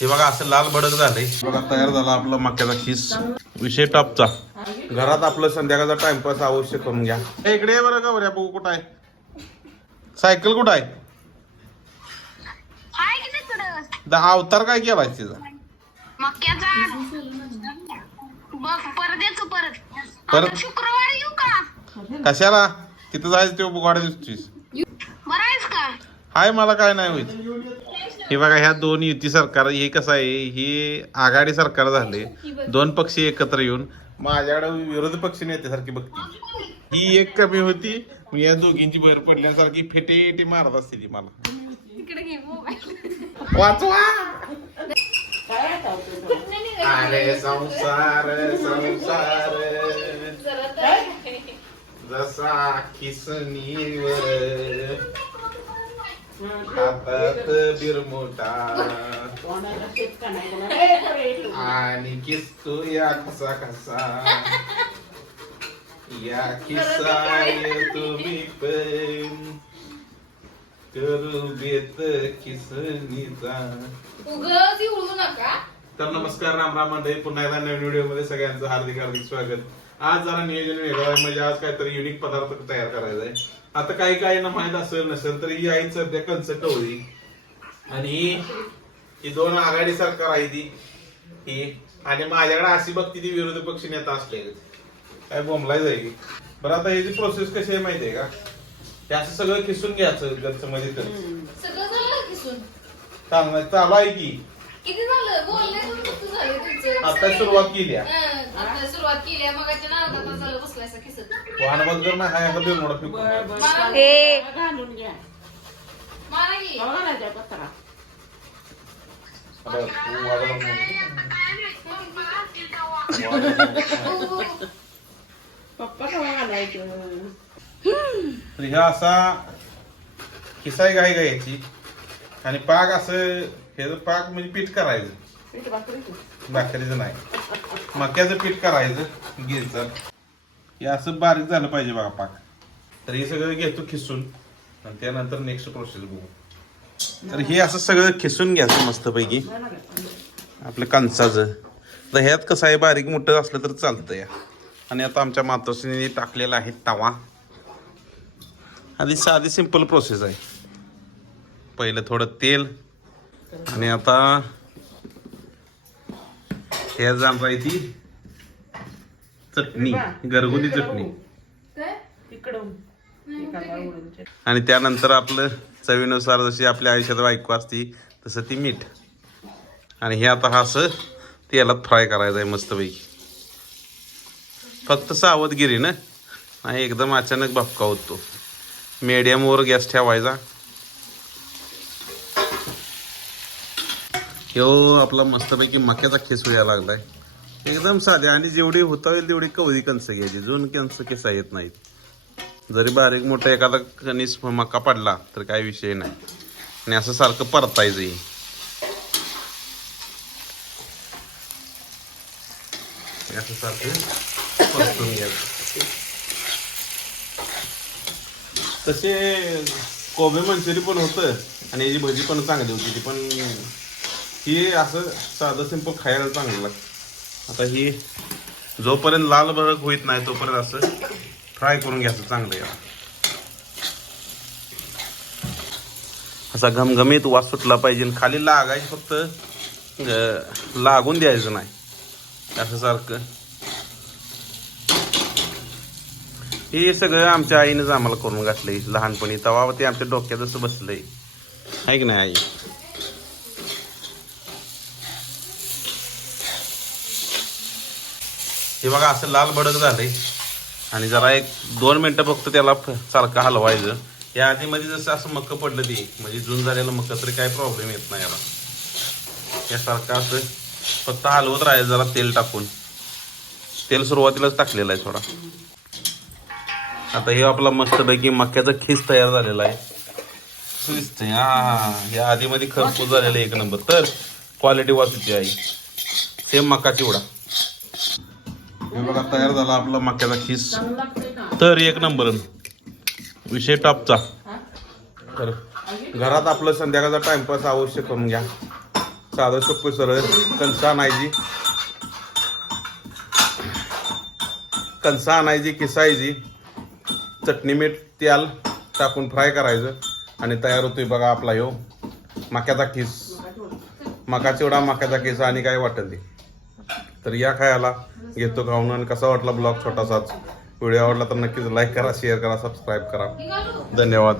हे बघा असं लाल भडक झालंय. बघा तयार झाला आपला मक्याचा खीस विषय टॉपचा. घरात आपलं संध्याकाळचा टाइमपास अवश्य करून घ्या. इकडे बरं का बरं बघू कुठं आहे. सायकल कुठं आहे? दहा अवतार काय केलाय तिचा? परत येतो परत. परत? आता शुक्रवारी येऊ का? कशाला? तिथं जायचं ते बरं आहेस का? हाय मला काय नाही होईल हे बघा ह्या दोन युती सरकार हे कसं आहे हे आघाडी सरकार झाले दोन पक्ष एकत्र येऊन माझ्याकडे विरोधी पक्ष नेत्यासारखी बघती ही एक कमी होती मग या दोघींची भर पडल्यासारखी फेटेटी मारत असते ती मला. वाचवा! अरे संसार संसार. जसा किसनीवर हातात बिरमुटा आणि किसतो या कसा कसा. या किसाय तुम्ही पण करू बेत किसनीचा. उगाच उडू नका. तर नमस्कार राम राम मंडळी. पुन्हा एकदा नवीन व्हिडिओमध्ये सगळ्यांचं हार्दिक हार्दिक स्वागत. आज जरा नियोजन वेगळं आहे. म्हणजे आज काहीतरी युनिक पदार्थ तयार करायचा आहे आता काही काही ना माहीत असेल नसेल तर ही आई सध्या कन्सर्ट होती. आणि ही- ही दोन आघाडी सरकार आहे ती. ही आणि माझ्याकडे अशी बघती ती विरोधी पक्ष नेता असले. काय बोंबलाय जाईल बरं आता ही प्रोसेस कशी आहे माहितीये का? हे असं सगळं खिसून घ्यायचं गच्च मध्ये तर. सगळं झालं किसून चांगलं चालू आहे की? किती झालं? बोलणे आता सुरुवात केली आहे. हं, आता सुरुवात केली आहे. मगाच्या ना किसत वाहन मोडा फेकून ए. घालून घ्या. मला पत्रा. तू वाजवलं नाही. हो. पप्पा कवा घालायचं तर ह्या असा खिसाय घाई घ्यायची. आणि पाक असं हे पाक म्हणजे पीठ करायचं. भाकरीचं. नाही. मक्याचं पीठ करायचं घ्यायचं. हे असं बारीक झालं पाहिजे बघा पाक. तर हे सगळं घेतो खिसून. आणि त्यानंतर नेक्स्ट प्रोसेस बघू. तर हे असं सगळं खिसून घ्यायचं मस्तपैकी. आपलं कणसाचं. तर ह्यात कसं आहे बारीक मोठं असलं तर चालतं या. आणि आता आमच्या मातोश्रीने टाकलेला आहे तवा. आधी साधी सिंपल प्रोसेस आहे. पहिलं थोडं तेल. आणि आता हे जाणार ती. चटणी घरगुती चटणी. आणि त्यानंतर आपलं चवीनुसार जशी आपल्या आयुष्यात बायको असती तसं ती मीठ. आणि हे आता हा असं तेलात फ्राय करायचं आहे मस्तपैकी. फक्त सावधगिरी ना नाही एकदम अचानक भपका होतो. मीडियमवर गॅस ठेवायचा. ह्यो आपला मस्तपैकी मक्याचा खेस व्हायला लागलाय. एकदम साध्या आणि जेवढी होता येईल तेवढी कवधी कणसं घ्यायची. जुन कणसं केसा येत नाहीत. जरी बारीक मोठा एखादा कणीस मका पडला तर काही विषय नाही. आणि असं सारखं परतायचं असं सारखं परतून घ्यायचं. तसे कोबी मंचुरी पण होतं आणि याची भजी पण चांगली होती. ती पण हे असं साधं सिंपल खायला चांगलं लागतं. आता ही जोपर्यंत लाल भडक होईत नाही तोपर्यंत असं फ्राय करून घ्यायचं चांगलं या असा घमघमीत वास सुटला पाहिजे खाली लागायची फक्त लागून द्यायचं नाही. असं सारखं. हे सगळं आमच्या आईनंच आम्हाला करून घातलंय. लहानपणी तवा ते आमच्या डोक्यात असं बसलंय. आहे की नाही आई? हे बघा असं लाल भडक झालंय. आणि जरा एक दोन मिनटं फक्त त्याला फ- सारखं हलवायचं. या आधीमध्ये जसं असं मक्क पडलं ते म्हणजे जून झालेलं मक्क तरी काही प्रॉब्लेम येत नाही याला. यासारखं असं फक्त हलवत राहायचं जरा तेल टाकून. तेल सुरुवातीलाच टाकलेलं आहे थोडा. आता हे आपला मस्तपैकी मक्याचा खीस तयार झालेला आहे. असं हा या आधीमध्ये खरपूस झालेलं एक नंबर. तर क्वालिटी वाचूची आहे सेम मका चिवडा. हे बघा तयार झाला आपला मक्याचा खीस. तर एक नंबर. विषय टॉपचा. तर घरात आपलं संध्याकाळचा टाइमपास अवश्य करून घ्या. साधं सोपं सरळ. कणसा आणायची. कणसा आणायची किसायची चटणी मीठ त्याल टाकून फ्राय करायचं. आणि तयार होतोय बघा आपला यो मक्याचा किस मका चिवडा मक्याचा केस आणि काय वाटेल ते तर या खायला घेतो खाऊन आणि कसा वाटला ब्लॉग छोटासाच? व्हिडिओ आवडला तर नक्कीच लाईक करा शेअर करा सबस्क्राईब करा. धन्यवाद.